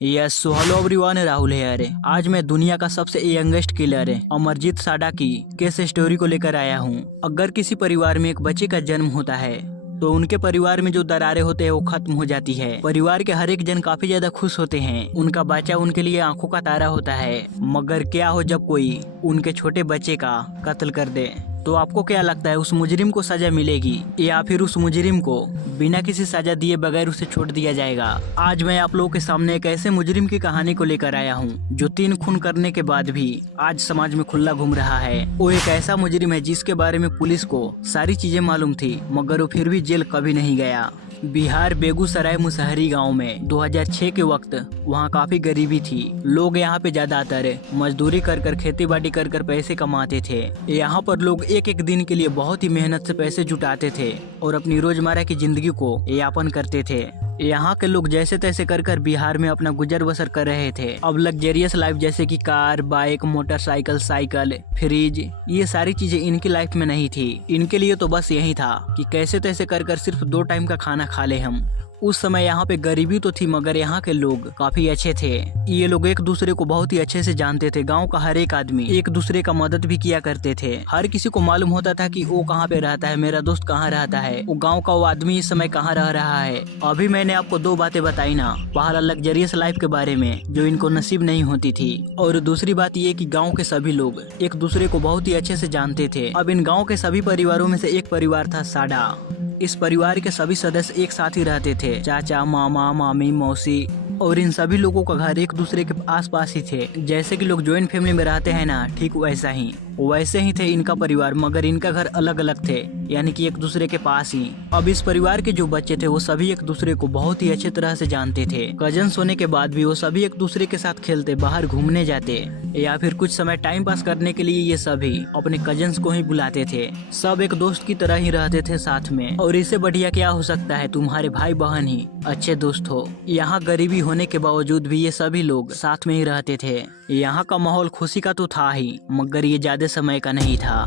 Yes so hello everyone, Rahul है। अरे आज मैं दुनिया का सबसे यंगेस्ट किलर अमरजीत साडा की केस स्टोरी को लेकर आया हूँ। अगर किसी परिवार में एक बच्चे का जन्म होता है तो उनके परिवार में जो दरारें होते हैं वो खत्म हो जाती है। परिवार के हर एक जन काफी ज्यादा खुश होते हैं। उनका बच्चा उनके लिए आंखों का तारा होता है। मगर क्या हो जब कोई उनके छोटे बच्चे का कत्ल कर दे, तो आपको क्या लगता है, उस मुजरिम को सजा मिलेगी या फिर उस मुजरिम को बिना किसी सजा दिए बगैर उसे छोड़ दिया जाएगा? आज मैं आप लोगों के सामने एक ऐसे मुजरिम की कहानी को लेकर आया हूँ जो 3 खून करने के बाद भी आज समाज में खुला घूम रहा है। वो एक ऐसा मुजरिम है जिसके बारे में पुलिस को सारी चीजें मालूम थी, मगर वो फिर भी जेल कभी नहीं गया। बिहार बेगूसराय मुसहरी गांव में 2006 के वक्त वहां काफी गरीबी थी। लोग यहां पे ज्यादातर मजदूरी कर खेती बाड़ी कर पैसे कमाते थे। यहां पर लोग एक एक दिन के लिए बहुत ही मेहनत से पैसे जुटाते थे और अपनी रोजमर्रा की जिंदगी को यापन करते थे। यहाँ के लोग जैसे तैसे कर बिहार में अपना गुजर बसर कर रहे थे। अब लग्जरियस लाइफ जैसे कि car, bike, motorcycle, cycle, fridge, ये सारी चीजें इनकी लाइफ में नहीं थी। इनके लिए तो बस यही था कि कैसे तैसे कर सिर्फ 2 टाइम का खाना खा ले हम। उस समय यहाँ पे गरीबी तो थी, मगर यहाँ के लोग काफी अच्छे थे। ये लोग एक दूसरे को बहुत ही अच्छे से जानते थे। गांव का हर एक आदमी एक दूसरे का मदद भी किया करते थे। हर किसी को मालूम होता था कि वो कहाँ पे रहता है, मेरा दोस्त कहाँ रहता है, वो गांव का वो आदमी इस समय कहाँ रह रहा है। अभी मैंने आपको 2 बातें बताई ना, पहला लग्जरियस लाइफ के बारे में जो इनको नसीब नहीं होती थी, और दूसरी बात ये कि गाँव के सभी लोग एक दूसरे को बहुत ही अच्छे से जानते थे। अब इन गाँव के सभी परिवारों में से एक परिवार था साडा। इस परिवार के सभी सदस्य एक साथ ही रहते थे। चाचा, मामा, मामी, मौसी, और इन सभी लोगों का घर एक दूसरे के आसपास ही थे। जैसे कि लोग ज्वाइंट फैमिली में रहते हैं ना, ठीक वैसे ही थे इनका परिवार, मगर इनका घर अलग अलग थे, यानी कि एक दूसरे के पास ही। अब इस परिवार के जो बच्चे थे वो सभी एक दूसरे को बहुत ही अच्छे तरह से जानते थे। कजन्स होने के बाद भी वो सभी एक दूसरे के साथ खेलते, बाहर घूमने जाते, या फिर कुछ समय टाइम पास करने के लिए ये सभी अपने कजन्स को ही बुलाते थे। सब एक दोस्त की तरह ही रहते थे साथ में, और इससे बढ़िया क्या हो सकता है, तुम्हारे भाई बहन ही अच्छे दोस्त हो। यहाँ गरीबी होने के बावजूद भी ये सभी लोग साथ में ही रहते थे। यहाँ का माहौल खुशी का तो था ही, मगर ये ज्यादा समय का नहीं था।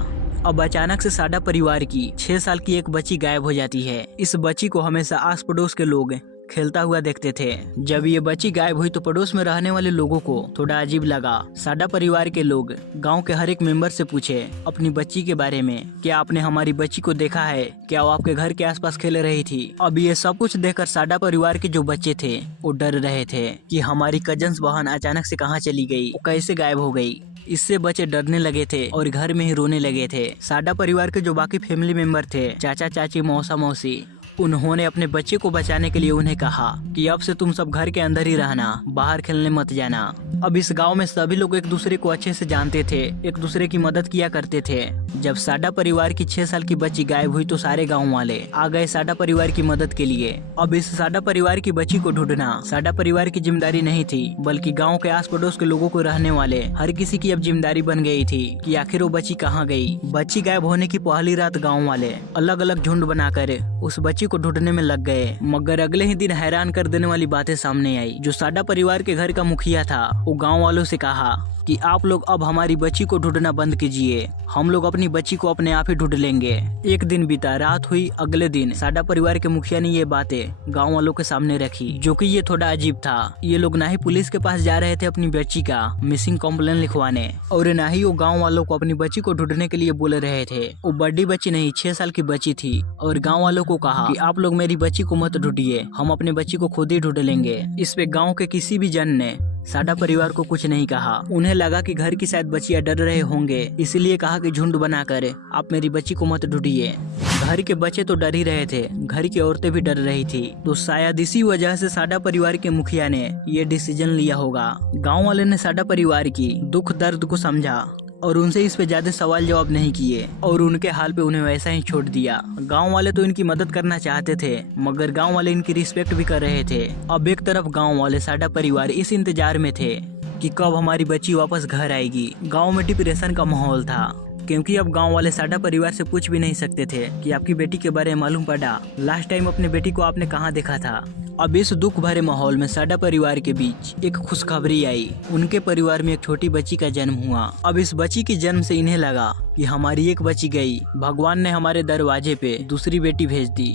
अब अचानक से साडा परिवार की 6 साल की एक बच्ची गायब हो जाती है। इस बच्ची को हमेशा आस पड़ोस के लोग खेलता हुआ देखते थे। जब ये बच्ची गायब हुई तो पड़ोस में रहने वाले लोगों को थोड़ा अजीब लगा। साडा परिवार के लोग गांव के हर एक मेंबर से पूछे अपनी बच्ची के बारे में, क्या आपने हमारी बच्ची को देखा है, क्या वो आपके घर के आसपास खेल रही थी? अब ये सब कुछ देखकर साडा परिवार के जो बच्चे थे वो डर रहे थे कि हमारी कजन्स बहन अचानक से कहाँ चली गई, वो कैसे गायब हो गई। इससे बच्चे डरने लगे थे और घर में ही रोने लगे थे। साडा परिवार के जो बाकी फैमिली मेंबर थे, चाचा चाची, मौसा मौसी, उन्होंने अपने बच्चे को बचाने के लिए उन्हें कहा कि अब से तुम सब घर के अंदर ही रहना, बाहर खेलने मत जाना। अब इस गांव में सभी लोग एक दूसरे को अच्छे से जानते थे, एक दूसरे की मदद किया करते थे। जब साडा परिवार की 6 साल की बच्ची गायब हुई तो सारे गांव वाले आ गए साडा परिवार की मदद के लिए। अब इस साडा परिवार की बच्ची को ढूंढना साडा परिवार की जिम्मेदारी नहीं थी, बल्कि गाँव के आस पड़ोस के लोगों को रहने वाले हर किसी की अब जिम्मेदारी बन गई थी कि आखिर वो बच्ची कहाँ गई। बच्ची गायब होने की पहली रात गाँव वाले अलग अलग झुंड बनाकर उस बच्ची को ढूंढने में लग गए, मगर अगले ही दिन हैरान कर देने वाली बातें सामने आई। जो साडा परिवार के घर का मुखिया था वो गांव वालों से कहा कि आप लोग अब हमारी बच्ची को ढूंढना बंद कीजिए, हम लोग अपनी बच्ची को अपने आप ही ढूंढ लेंगे। एक दिन बीता, रात हुई। अगले दिन साडा परिवार के मुखिया ने ये बातें गांव वालों के सामने रखी, जो कि ये थोड़ा अजीब था। ये लोग ना ही पुलिस के पास जा रहे थे अपनी बच्ची का मिसिंग कंप्लेन लिखवाने, और ना ही वो गाँव वालों को अपनी बच्ची को ढूंढने के लिए बोल रहे थे। वो बड़ी बच्ची नहीं, 6 साल की बच्ची थी, और गाँव वालों को कहा कि आप लोग मेरी बच्ची को मत ढूंढिए, हम अपने बच्ची को खुद ही ढूंढ लेंगे। इस पे गाँव के किसी भी जन ने साडा परिवार को कुछ नहीं कहा। उन्हें लगा कि घर की शायद बच्चियां डर रहे होंगे, इसलिए कहा कि झुंड बनाकर आप मेरी बच्ची को मत ढूंढिए। घर के बच्चे तो डर ही रहे थे, घर की औरतें भी डर रही थी, तो शायद इसी वजह से साडा परिवार के मुखिया ने ये डिसीजन लिया होगा। गाँव वाले ने साडा परिवार की दुख दर्द को समझा और उनसे इस पे ज्यादा सवाल जवाब नहीं किए, और उनके हाल पे उन्हें वैसा ही छोड़ दिया। गांव वाले तो इनकी मदद करना चाहते थे, मगर गांव वाले इनकी रिस्पेक्ट भी कर रहे थे। अब एक तरफ गांव वाले साडा परिवार इस इंतजार में थे कि कब हमारी बच्ची वापस घर आएगी। गांव में डिप्रेशन का माहौल था, क्योंकि अब गांव वाले साडा परिवार से पूछ भी नहीं सकते थे कि आपकी बेटी के बारे में मालूम पड़ा, लास्ट टाइम अपने बेटी को आपने कहाँ देखा था। अब इस दुख भरे माहौल में साडा परिवार के बीच एक खुशखबरी आई। उनके परिवार में एक छोटी बच्ची का जन्म हुआ। अब इस बच्ची के जन्म से इन्हें लगा कि हमारी एक बच्ची गई, भगवान ने हमारे दरवाजे पे दूसरी बेटी भेज दी।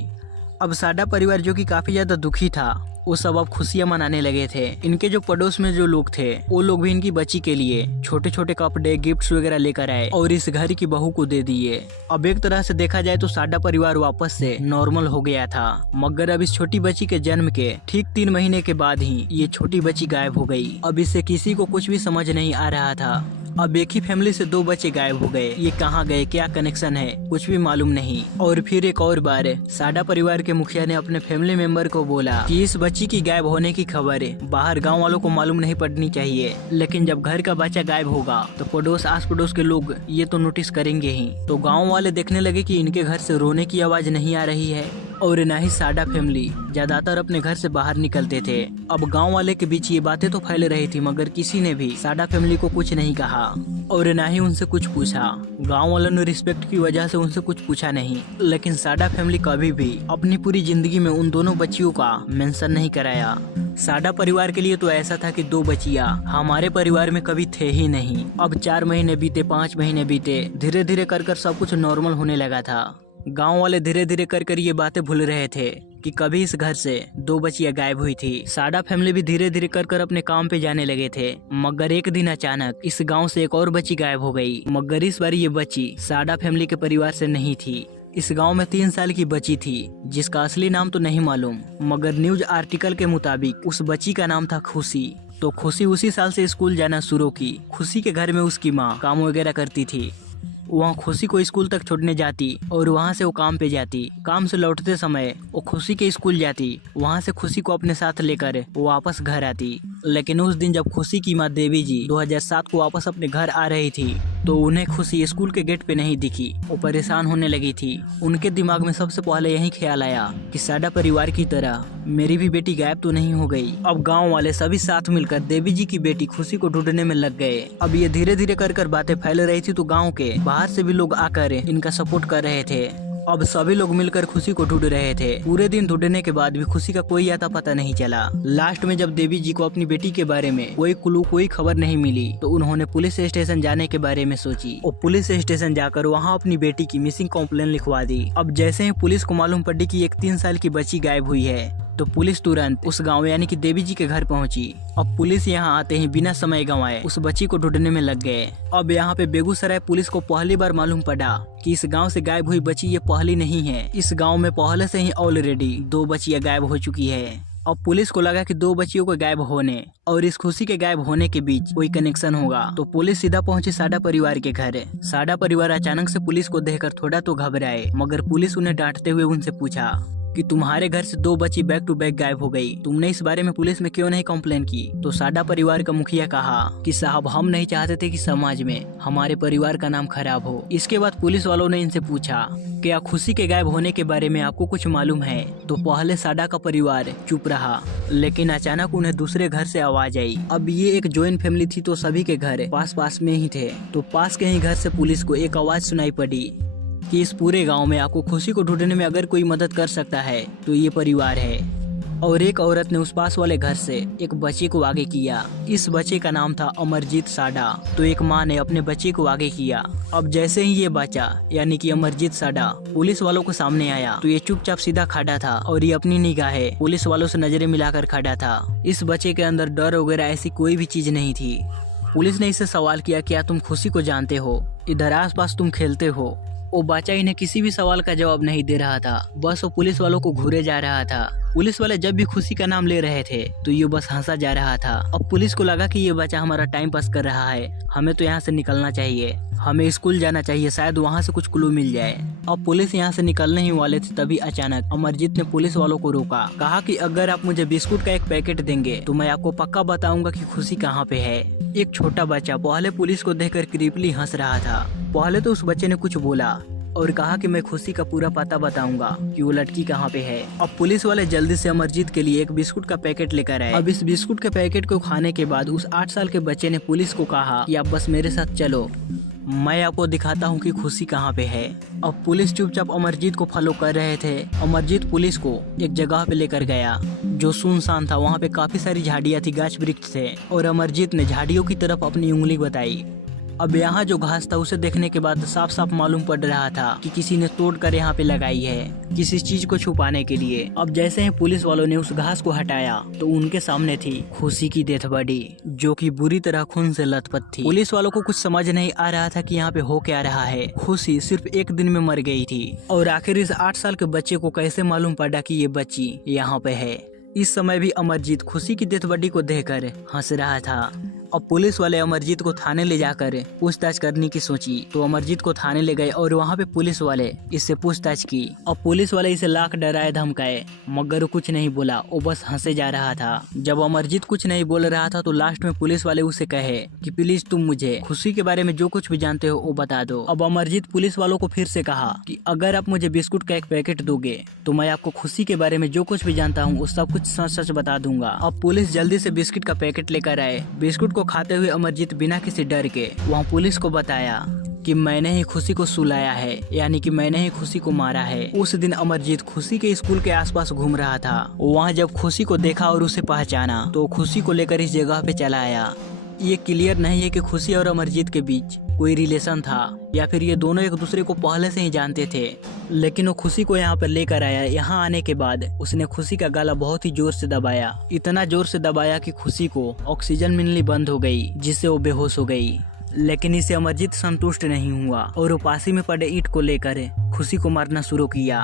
अब साडा परिवार जो कि काफी ज्यादा दुखी था, वो सब अब खुशियां मनाने लगे थे। इनके जो पड़ोस में जो लोग थे वो लोग भी इनकी बच्ची के लिए छोटे छोटे कपड़े गिफ्ट्स वगैरह लेकर आए और इस घर की बहू को दे दिए। अब एक तरह से देखा जाए तो साडा परिवार वापस से नॉर्मल हो गया था, मगर अब इस छोटी बच्ची के जन्म के ठीक 3 महीने के बाद ही ये छोटी बच्ची गायब हो गई। अब इससे किसी को कुछ भी समझ नहीं आ रहा था। अब एक ही फैमिली से 2 बच्चे गायब हो गए, ये कहाँ गए, क्या कनेक्शन है, कुछ भी मालूम नहीं। और फिर एक और बार साडा परिवार के मुखिया ने अपने फैमिली मेंबर को बोला कि इस बच्ची की गायब होने की खबर बाहर गांव वालों को मालूम नहीं पड़नी चाहिए, लेकिन जब घर का बच्चा गायब होगा तो पड़ोस आस पड़ोस के लोग ये तो नोटिस करेंगे ही। तो गाँव वाले देखने लगे कि इनके घर से रोने की आवाज नहीं आ रही है और न ही साडा फैमिली ज्यादातर अपने घर से बाहर निकलते थे। अब गांव वाले के बीच ये बातें तो फैल रही थी, मगर किसी ने भी साडा फैमिली को कुछ नहीं कहा और न ही उनसे कुछ पूछा। गांव वालों ने रिस्पेक्ट की वजह से उनसे कुछ पूछा नहीं, लेकिन साडा फैमिली कभी भी अपनी पूरी जिंदगी में उन दोनों बच्चियों का मेंशन नहीं कराया। साडा परिवार के लिए तो ऐसा था कि 2 बच्चियां हमारे परिवार में कभी थे ही नहीं। अब 4 महीने बीते, 5 महीने बीते, धीरे धीरे कर सब कुछ नॉर्मल होने लगा था। गांव वाले धीरे धीरे कर ये बातें भूल रहे थे कि कभी इस घर से 2 बच्चियां गायब हुई थी। साडा फैमिली भी धीरे धीरे कर अपने काम पे जाने लगे थे, मगर एक दिन अचानक इस गांव से एक और बच्ची गायब हो गई। मगर इस बार ये बच्ची साडा फैमिली के परिवार से नहीं थी। इस गांव में 3 साल की बच्ची थी जिसका असली नाम तो नहीं मालूम, मगर न्यूज आर्टिकल के मुताबिक उस बच्ची का नाम था खुशी। तो खुशी उसी साल से स्कूल जाना शुरू की। खुशी के घर में उसकी माँ काम वगैरह करती थी। वहाँ खुशी को स्कूल तक छोड़ने जाती और वहाँ से वो काम पे जाती। काम से लौटते समय वो खुशी के स्कूल जाती, वहाँ से खुशी को अपने साथ लेकर वो वापस घर आती। लेकिन उस दिन जब खुशी की माँ देवी जी 2007 को वापस अपने घर आ रही थी तो उन्हें खुशी स्कूल के गेट पे नहीं दिखी। वो परेशान होने लगी थी। उनके दिमाग में सबसे पहले यही ख्याल आया कि साडा परिवार की तरह मेरी भी बेटी गायब तो नहीं हो गई। अब गांव वाले सभी साथ मिलकर देवी जी की बेटी खुशी को ढूंढने में लग गए। अब ये धीरे धीरे कर बातें फैल रही थी तो गांव के बाहर से भी लोग आकर इनका सपोर्ट कर रहे थे। अब सभी लोग मिलकर खुशी को ढूंढ रहे थे। पूरे दिन ढूंढने के बाद भी खुशी का कोई आता पता नहीं चला। लास्ट में जब देवी जी को अपनी बेटी के बारे में कोई क्लू, कोई खबर नहीं मिली तो उन्होंने पुलिस स्टेशन जाने के बारे में सोची और पुलिस स्टेशन जाकर वहां अपनी बेटी की मिसिंग कंप्लेंट लिखवा दी। अब जैसे ही पुलिस को मालूम पड़ी कि एक 3 साल की बच्ची गायब हुई है तो पुलिस तुरंत उस गांव यानी कि देवी जी के घर पहुंची। अब पुलिस यहां आते ही बिना समय गंवाए उस बच्ची को ढूंढने में लग गए। अब यहां पे बेगूसराय पुलिस को पहली बार मालूम पड़ा कि इस गांव से गायब हुई बच्ची ये पहली नहीं है। इस गांव में पहले से ही ऑलरेडी 2 बच्चियां गायब हो चुकी है। अब पुलिस को लगा कि 2 बच्चियों को गायब होने और इस खुशी के गायब होने के बीच कोई कनेक्शन होगा, तो पुलिस सीधा पहुंची साडा परिवार के घर। साडा परिवार अचानक से पुलिस को देखकर थोड़ा तो घबराए, मगर पुलिस उन्हें डांटते हुए उनसे पूछा कि तुम्हारे घर से 2 बच्ची बैक टू बैक गायब हो गई, तुमने इस बारे में पुलिस में क्यों नहीं कंप्लेन की? तो साडा परिवार का मुखिया कहा कि साहब हम नहीं चाहते थे कि समाज में हमारे परिवार का नाम खराब हो। इसके बाद पुलिस वालों ने इनसे पूछा क्या खुशी के गायब होने के बारे में आपको कुछ मालूम है? तो पहले साडा का परिवार चुप रहा, लेकिन अचानक उन्हें दूसरे घर से आवाज आई। अब ये एक जॉइंट फैमिली थी तो सभी के घर पास पास में ही थे। तो पास के ही घर से पुलिस को एक आवाज सुनाई पड़ी कि इस पूरे गांव में आपको खुशी को ढूंढने में अगर कोई मदद कर सकता है तो ये परिवार है। और एक औरत ने उस पास वाले घर से एक बच्चे को आगे किया। इस बच्चे का नाम था अमरजीत साडा। तो एक माँ ने अपने बच्चे को आगे किया। अब जैसे ही ये बच्चा यानी कि अमरजीत साडा पुलिस वालों को सामने आया तो ये चुपचाप सीधा खड़ा था और ये अपनी निगाहें पुलिस वालों से नजरें मिलाकर खड़ा था। इस बच्चे के अंदर डर वगैरह ऐसी कोई भी चीज नहीं थी। पुलिस ने इससे सवाल किया क्या तुम खुशी को जानते हो? इधर आस पास तुम खेलते हो? वो बच्चा इन्हें किसी भी सवाल का जवाब नहीं दे रहा था, बस वो पुलिस वालों को घूरे जा रहा था। पुलिस वाले जब भी खुशी का नाम ले रहे थे तो ये बस हंसा जा रहा था। अब पुलिस को लगा कि ये बच्चा हमारा टाइम पास कर रहा है, हमें तो यहाँ से निकलना चाहिए, हमें स्कूल जाना चाहिए, शायद वहाँ से कुछ क्लू मिल जाए। अब पुलिस यहाँ से निकलने ही वाले थे तभी अचानक अमरजीत ने पुलिस वालों को रोका। कहा कि अगर आप मुझे बिस्कुट का एक पैकेट देंगे तो मैं आपको पक्का बताऊंगा कि खुशी कहाँ पे है। एक छोटा बच्चा पहले पुलिस को देखकर क्रीपली हंस रहा था। पहले तो उस बच्चे ने कुछ बोला और कहा कि मैं खुशी का पूरा पता बताऊंगा कि वो लड़की कहाँ पे है। अब पुलिस वाले जल्दी से अमरजीत के लिए एक बिस्कुट का पैकेट लेकर आए। अब इस बिस्कुट के पैकेट को खाने के बाद उस 8 साल के बच्चे ने पुलिस को कहा कि आप बस मेरे साथ चलो, मैं आपको दिखाता हूँ कि खुशी कहाँ पे है। अब पुलिस चुपचाप अमरजीत को फॉलो कर रहे थे। अमरजीत पुलिस को एक जगह पे लेकर गया जो सुनसान था। वहाँ पे काफी सारी झाड़ियाँ थी, गाछ वृक्ष थे और अमरजीत ने झाड़ियों की तरफ अपनी उंगली बताई। अब यहाँ जो घास था उसे देखने के बाद साफ साफ मालूम पड़ रहा था कि किसी ने तोड़ कर यहाँ पे लगाई है किसी चीज को छुपाने के लिए। अब जैसे ही पुलिस वालों ने उस घास को हटाया तो उनके सामने थी खुशी की डेथ बॉडी, जो कि बुरी तरह खून से लथपथ थी। पुलिस वालों को कुछ समझ नहीं आ रहा था कि यहाँ पे हो क्या रहा है। खुशी सिर्फ एक दिन में मर गई थी और आखिर इस 8 साल के बच्चे को कैसे मालूम पड़ा कि ये बच्ची यहाँ पे है। इस समय भी अमरजीत खुशी की डेथ बॉडी को देखकर हंस रहा था। अब पुलिस वाले अमरजीत को थाने ले जाकर पूछताछ करने की सोची तो अमरजीत को थाने ले गए और वहाँ पे पुलिस वाले इससे पूछताछ की। अब पुलिस वाले इसे लाख डराए धमकाए मगर वो कुछ नहीं बोला, वो बस हंसे जा रहा था। जब अमरजीत कुछ नहीं बोल रहा था तो लास्ट में पुलिस वाले उसे कहे कि प्लीज तुम मुझे खुशी के बारे में जो कुछ भी जानते हो वो बता दो। अब अमरजीत पुलिस वालों को फिर से कहा कि अगर आप मुझे बिस्कुट का एक पैकेट दोगे तो मैं आपको खुशी के बारे में जो कुछ भी जानता हूँ वो सब कुछ सच सच बता दूंगा। अब पुलिस जल्दी से बिस्किट का पैकेट लेकर आए। बिस्कुट को खाते हुए अमरजीत बिना किसी डर के वहाँ पुलिस को बताया कि मैंने ही खुशी को सुलाया है, यानी कि मैंने ही खुशी को मारा है। उस दिन अमरजीत खुशी के स्कूल के आसपास घूम रहा था। वहाँ जब खुशी को देखा और उसे पहचाना तो खुशी को लेकर इस जगह पे चला आया। ये क्लियर नहीं है कि खुशी और अमरजीत के बीच कोई रिलेशन था या फिर ये दोनों एक दूसरे को पहले से ही जानते थे, लेकिन वो खुशी को यहाँ पर लेकर आया। यहाँ आने के बाद उसने खुशी का गला बहुत ही जोर से दबाया, इतना जोर से दबाया कि खुशी को ऑक्सीजन मिलनी बंद हो गई, जिससे वो बेहोश हो गई। लेकिन इसे अमरजीत संतुष्ट नहीं हुआ और वो पास ही में पड़े ईंट को लेकर खुशी को मारना शुरू किया।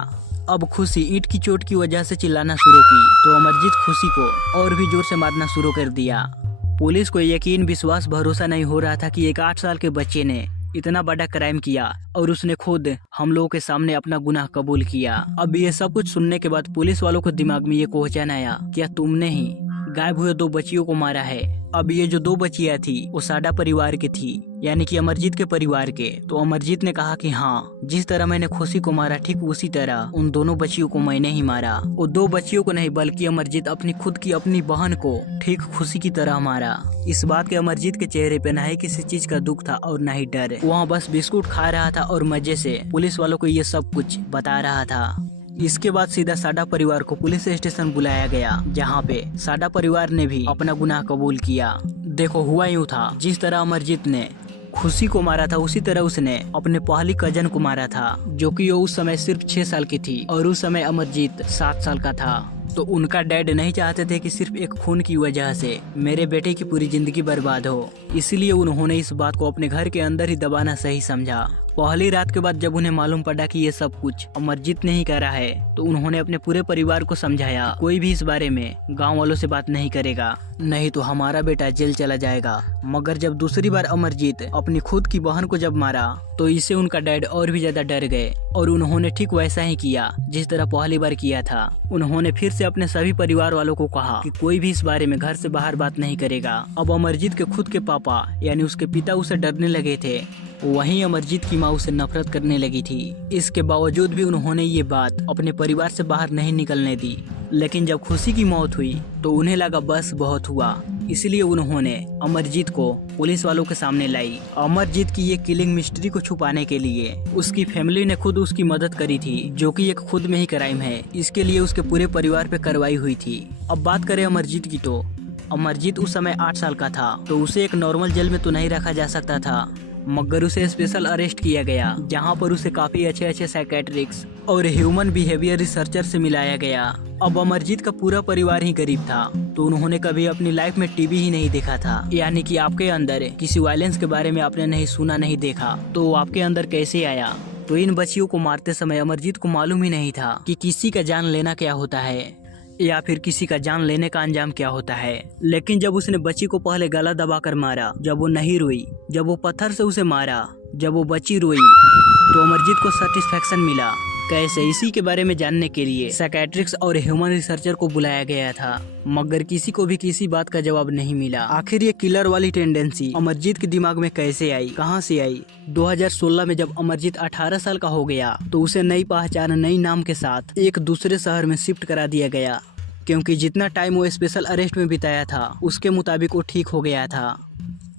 अब खुशी ईंट की चोट की वजह से चिल्लाना शुरू की तो अमरजीत खुशी को और भी जोर से मारना शुरू कर दिया। पुलिस को यकीन विश्वास भरोसा नहीं हो रहा था कि एक 8 साल के बच्चे ने इतना बड़ा क्राइम किया और उसने खुद हम लोगों के सामने अपना गुनाह कबूल किया। अब ये सब कुछ सुनने के बाद पुलिस वालों को दिमाग में ये क्वेश्चन आया, क्या तुमने ही गायब हुए 2 बच्चियों को मारा है? अब ये जो 2 बच्चियां थी वो साडा परिवार की थी, यानी कि अमरजीत के परिवार के। तो अमरजीत ने कहा कि हाँ, जिस तरह मैंने खुशी को मारा ठीक उसी तरह उन दोनों बच्चियों को मैंने ही मारा। वो 2 बच्चियों को नहीं बल्कि अमरजीत अपनी खुद की अपनी बहन को ठीक खुशी की तरह मारा। इस बात के अमरजीत के चेहरे पे न ही किसी चीज का दुख था और न ही डर। वहाँ बस बिस्कुट खा रहा था और मजे से पुलिस वालों को ये सब कुछ बता रहा था। इसके बाद सीधा साडा परिवार को पुलिस स्टेशन बुलाया गया, जहाँ पे साडा परिवार ने भी अपना गुनाह कबूल किया। देखो हुआ यूँ था, जिस तरह अमरजीत ने खुशी को मारा था उसी तरह उसने अपने पहली कजन को मारा था, जो कि वो उस समय सिर्फ 6 साल की थी और उस समय अमरजीत 7 साल का था। तो उनका डैड नहीं चाहते थे कि सिर्फ एक खून की वजह से मेरे बेटे की पूरी जिंदगी बर्बाद हो, इसलिए उन्होंने इस बात को अपने घर के अंदर ही दबाना सही समझा। पहली रात के बाद जब उन्हें मालूम पड़ा कि ये सब कुछ अमरजीत ने ही करा है तो उन्होंने अपने पूरे परिवार को समझाया, कोई भी इस बारे में गांव वालों से बात नहीं करेगा, नहीं तो हमारा बेटा जेल चला जाएगा। मगर जब दूसरी बार अमरजीत अपनी खुद की बहन को जब मारा तो इससे उनका डैड और भी ज्यादा डर गए और उन्होंने ठीक वैसा ही किया जिस तरह पहली बार किया था। उन्होंने फिर से अपने सभी परिवार वालों को कहा कि कोई भी इस बारे में घर से बाहर बात नहीं करेगा। अब अमरजीत के खुद के पापा यानी उसके पिता उसे डरने लगे थे, वहीं अमरजीत की माँ उसे नफरत करने लगी थी। इसके बावजूद भी उन्होंने ये बात अपने परिवार से बाहर नहीं निकलने दी। लेकिन जब खुशी की मौत हुई तो उन्हें लगा बस बहुत हुआ, इसलिए उन्होंने अमरजीत को पुलिस वालों के सामने लाई। अमरजीत की ये किलिंग मिस्ट्री को छुपाने के लिए उसकी फैमिली ने खुद उसकी मदद करी थी, जो कि एक खुद में ही क्राइम है। इसके लिए उसके पूरे परिवार पे कार्रवाई हुई थी। अब बात करें अमरजीत की तो अमरजीत उस समय 8 साल का था, तो उसे एक नॉर्मल जेल में तो नहीं रखा जा सकता था, मगर उसे स्पेशल अरेस्ट किया गया, जहां पर उसे काफी अच्छे साइकेट्रिक्स और ह्यूमन बिहेवियर रिसर्चर से मिलाया गया। अब अमरजीत का पूरा परिवार ही गरीब था, तो उन्होंने कभी अपनी लाइफ में टीवी ही नहीं देखा था। यानी कि आपके अंदर किसी वायलेंस के बारे में आपने नहीं सुना नहीं देखा, तो वो आपके अंदर कैसे आया? तो इन बच्चियों को मारते समय अमरजीत को मालूम ही नहीं था कि किसी का जान लेना क्या होता है या फिर किसी का जान लेने का अंजाम क्या होता है। लेकिन जब उसने बच्ची को पहले गला दबाकर मारा, जब वो नहीं रोई, जब वो पत्थर से उसे मारा, जब वो बच्ची रोई, तो अमरजीत को सेटिस्फेक्शन मिला। कैसे? इसी के बारे में जानने के लिए साइकेट्रिक्स और ह्यूमन रिसर्चर को बुलाया गया था, मगर किसी को भी किसी बात का जवाब नहीं मिला। आखिर ये किलर वाली टेंडेंसी अमरजीत के दिमाग में कैसे आई, कहां से आई? 2016 में जब अमरजीत 18 साल का हो गया तो उसे नई पहचान नई नाम के साथ एक दूसरे शहर में शिफ्ट करा दिया गया, क्योंकि जितना टाइम वो स्पेशल अरेस्ट में बिताया था उसके मुताबिक वो ठीक हो गया था।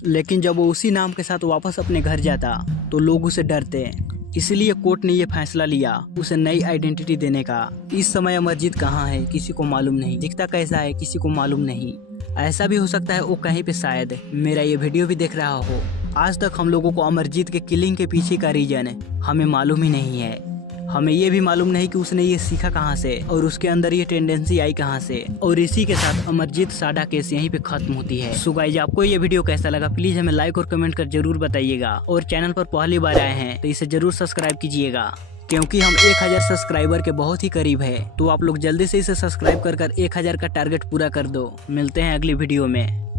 लेकिन जब वो उसी नाम के साथ वापस अपने घर जाता तो लोग उसे डरते, इसलिए कोर्ट ने ये फैसला लिया उसे नई आइडेंटिटी देने का। इस समय अमरजीत कहाँ है किसी को मालूम नहीं, दिखता कैसा है किसी को मालूम नहीं। ऐसा भी हो सकता है वो कहीं पे शायद मेरा ये वीडियो भी देख रहा हो। आज तक हम लोगों को अमरजीत के किलिंग के पीछे का रीजन हमें मालूम ही नहीं है। हमें ये भी मालूम नहीं कि उसने ये सीखा कहाँ से और उसके अंदर ये टेंडेंसी आई कहाँ से। और इसी के साथ अमरजीत साडा केस यहीं पे खत्म होती है। सो गाइस, आपको ये वीडियो कैसा लगा प्लीज हमें लाइक और कमेंट कर जरूर बताइएगा। और चैनल पर पहली बार आए हैं तो इसे जरूर सब्सक्राइब कीजिएगा, क्योंकि हम 1000 सब्सक्राइबर के बहुत ही करीब है। तो आप लोग जल्दी से इसे सब्सक्राइब कर 1000 का टारगेट पूरा कर दो। मिलते हैं अगली वीडियो में।